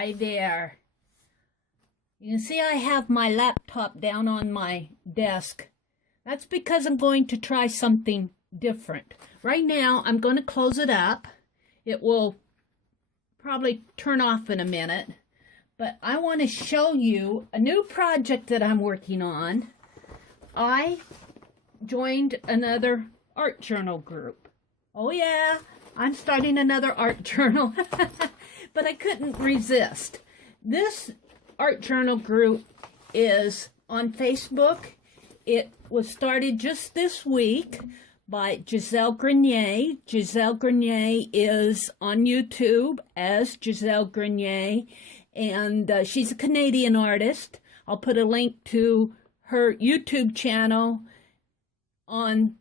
Hi there. You can see I have my laptop down on my desk. That's because I'm going to try something different. Right now, I'm going to close it up. It will probably turn off in a minute. But I want to show you a new project that I'm working on. I joined another art journal group. Oh yeah, I'm starting another art journal. But I couldn't resist. This art journal group is on Facebook. It was started just this week by Gisele Grenier. Gisele Grenier is on YouTube as Gisele Grenier, and she's a Canadian artist. I'll put a link to her YouTube channel on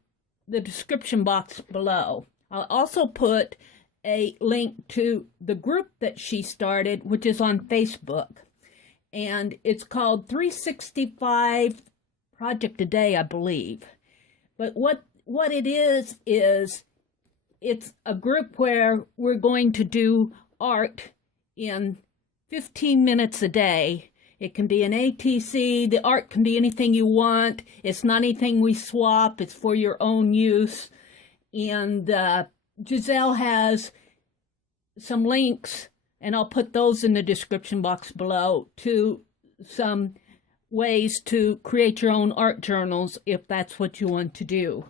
the description box below. I'll also put a link to the group that she started, which is on Facebook. And it's called 365 Project a Day, I believe. But what it is it's a group where we're going to do art in 15 minutes a day. It can be an ATC. The art can be anything you want. It's not anything we swap. It's for your own use. And Gisele has some links, and I'll put those in the description box below, to some ways to create your own art journals if that's what you want to do.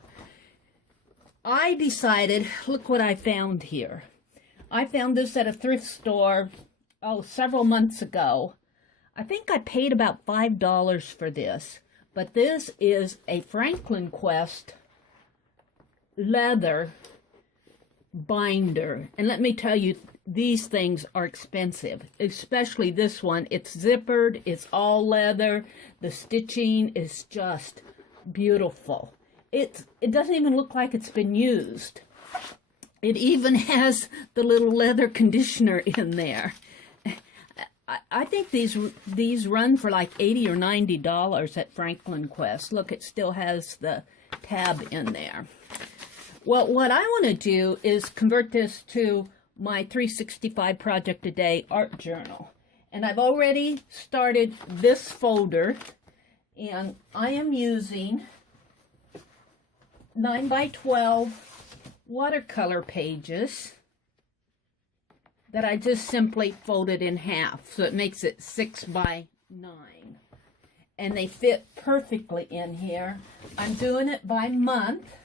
I decided, look what I found here. I found this at a thrift store, several months ago. I think I paid about $5 for this, but this is a Franklin Quest leather binder. And let me tell you, these things are expensive, especially this one. It's zippered, it's all leather, the stitching is just beautiful. It doesn't even look like it's been used. It even has the little leather conditioner in there. I think these run for like $80 or $90 at Franklin Quest. Look, it still has the tab in there. Well, what I want to do is convert this to my 365 Project a Day art journal. And I've already started this folder, and I am using 9 by 12 watercolor pages that I just simply folded in half, so it makes it 6 by 9. And they fit perfectly in here. I'm doing it by month.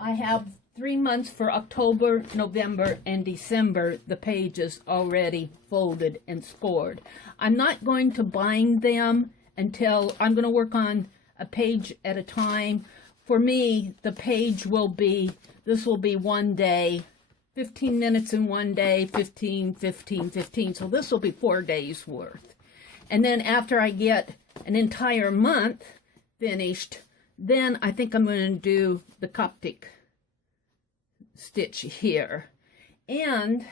I have 3 months for October, November, and December, the pages already folded and scored. I'm not going to bind them until I'm going to work on a page at a time. For me, the page will be, this will be one day, 15 minutes in one day, 15, 15, 15. So this will be 4 days worth. And then after I get an entire month finished, then I think I'm going to do the Coptic stitch here. And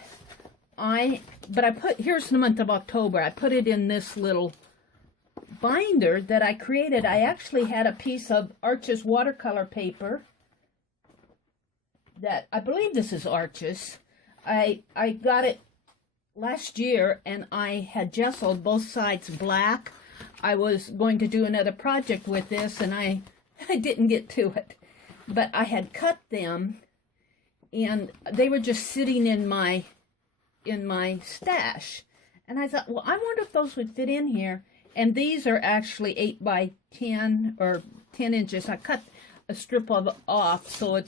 here's the month of October. I put it in this little binder that I created. I actually had a piece of Arches watercolor paper that, I believe this is Arches. I got it last year, and I had gessoed both sides black. I was going to do another project with this, and I didn't get to it. But I had cut them, and they were just sitting in my stash. And I thought, well, I wonder if those would fit in here. And these are actually 8 by 10 or 10 inches. I cut a strip of it off, so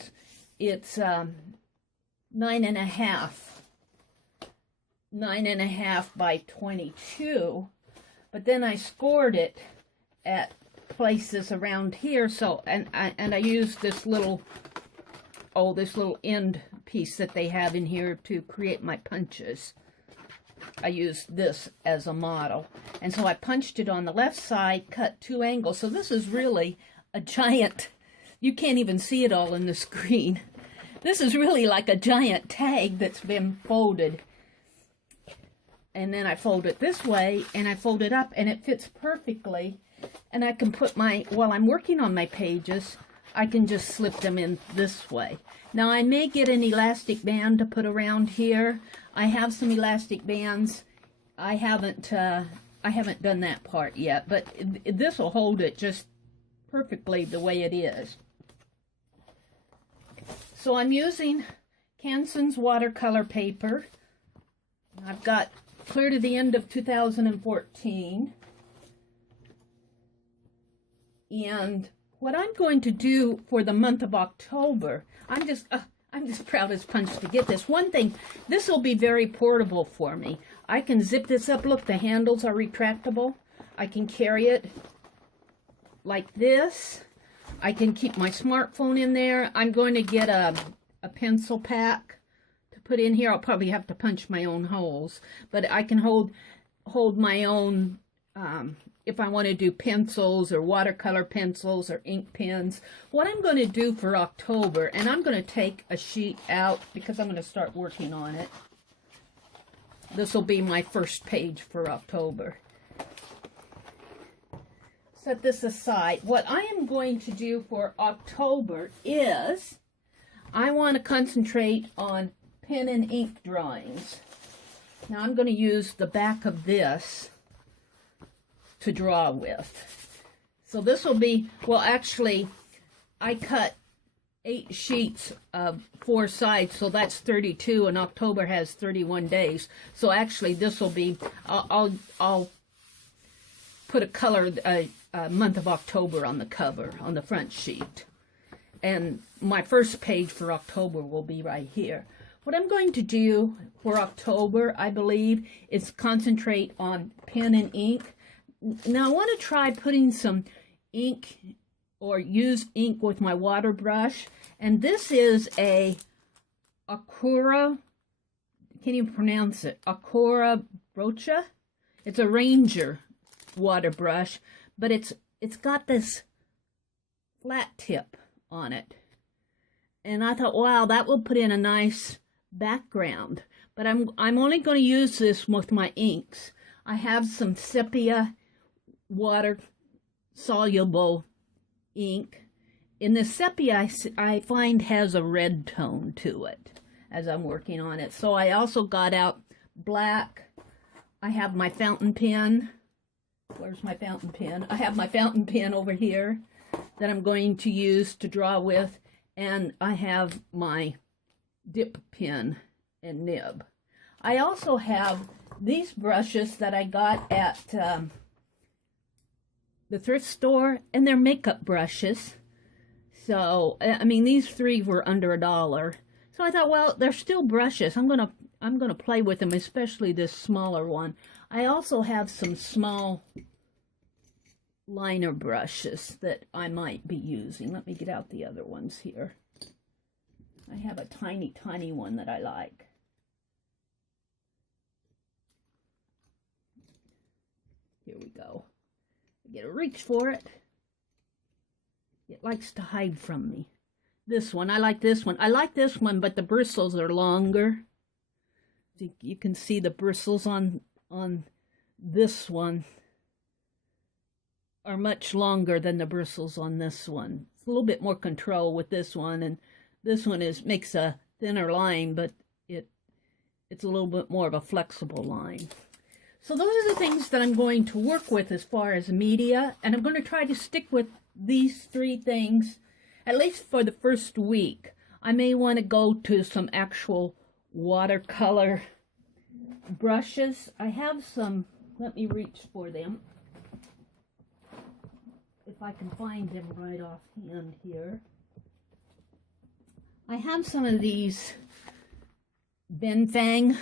it's 9.5 by 22. But then I scored it at places around here. So and I used this little end piece that they have in here to create my punches. I used this as a model. And so I punched it on the left side, cut 2 angles. So this is really a giant, you can't even see it all in the screen. This is really like a giant tag that's been folded. And then I fold it this way, and I fold it up, and it fits perfectly. And I can put while I'm working on my pages, I can just slip them in this way. Now I may get an elastic band to put around here. I have some elastic bands I haven't done that part yet, but this will hold it just perfectly the way it is. So I'm using Canson's watercolor paper. I've got clear to the end of 2014. And what I'm going to do for the month of October, I'm just proud as punch to get this. One thing, this will be very portable for me. I can zip this up. Look, the handles are retractable. I can carry it like this. I can keep my smartphone in there. I'm going to get a pencil pack to put in here. I'll probably have to punch my own holes, but I can hold my own, if I want to do pencils or watercolor pencils or ink pens. What I'm going to do for October, and I'm going to take a sheet out because I'm going to start working on it. This will be my first page for October. Set this aside. What I am going to do for October is I want to concentrate on pen and ink drawings. Now I'm going to use the back of this to draw with. So this will be, well, actually I cut 8 sheets of 4 sides, so that's 32, and October has 31 days. So actually this will be, I'll put a month of October on the cover, on the front sheet. And my first page for October will be right here. What I'm going to do for October, I believe, is concentrate on pen and ink. Now I want to try putting some ink or use ink with my water brush. And this is a Akura, can't even pronounce it, Akura Brocha. It's a Ranger water brush, but it's got this flat tip on it. And I thought, wow, that will put in a nice background. But I'm only going to use this with my inks. I have some sepia water soluble ink. In the sepia, I find has a red tone to it as I'm working on it. So I also got out black. I have my fountain pen. Where's my fountain pen? I have my fountain pen over here that I'm going to use to draw with. And I have my dip pen and nib. I also have these brushes that I got at the thrift store, and they're makeup brushes. So, I mean, these 3 were under $1. So I thought, well, they're still brushes. I'm gonna play with them, especially this smaller one. I also have some small liner brushes that I might be using. Let me get out the other ones here. I have a tiny, tiny one that I like. Here we go. I get a reach for it. It likes to hide from me. This one, I like this one. I like this one, but the bristles are longer. You can see the bristles on this one are much longer than the bristles on this one. It's a little bit more control with this one, and this one makes a thinner line, but it's a little bit more of a flexible line. So those are the things that I'm going to work with as far as media, and I'm going to try to stick with these 3 things, at least for the first week. I may want to go to some actual watercolor brushes. I have some, let me reach for them, if I can find them right offhand here. I have some of these Benfang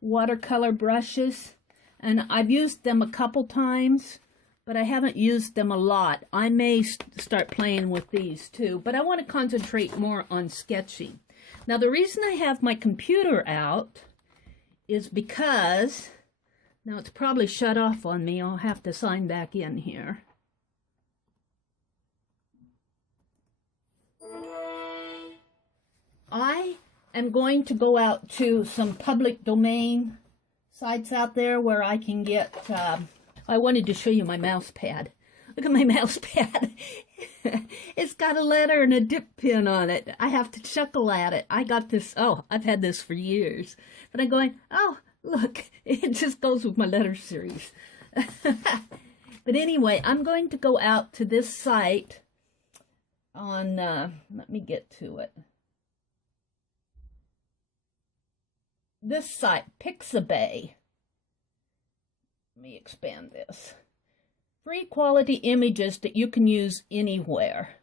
watercolor brushes, and I've used them a couple times, but I haven't used them a lot. I may start playing with these too, but I want to concentrate more on sketching. Now, the reason I have my computer out is because, now it's probably shut off on me. I'll have to sign back in here. I am going to go out to some public domain sites out there where I can get, I wanted to show you my mouse pad. Look at my mouse pad. It's got a letter and a dip pen on it. I have to chuckle at it. I got this, oh, I've had this for years. But I'm going, oh, Look, it just goes with my letter series. But anyway, I'm going to go out to this site on, let me get to it. This site, Pixabay. Let me expand this. Free quality images that you can use anywhere.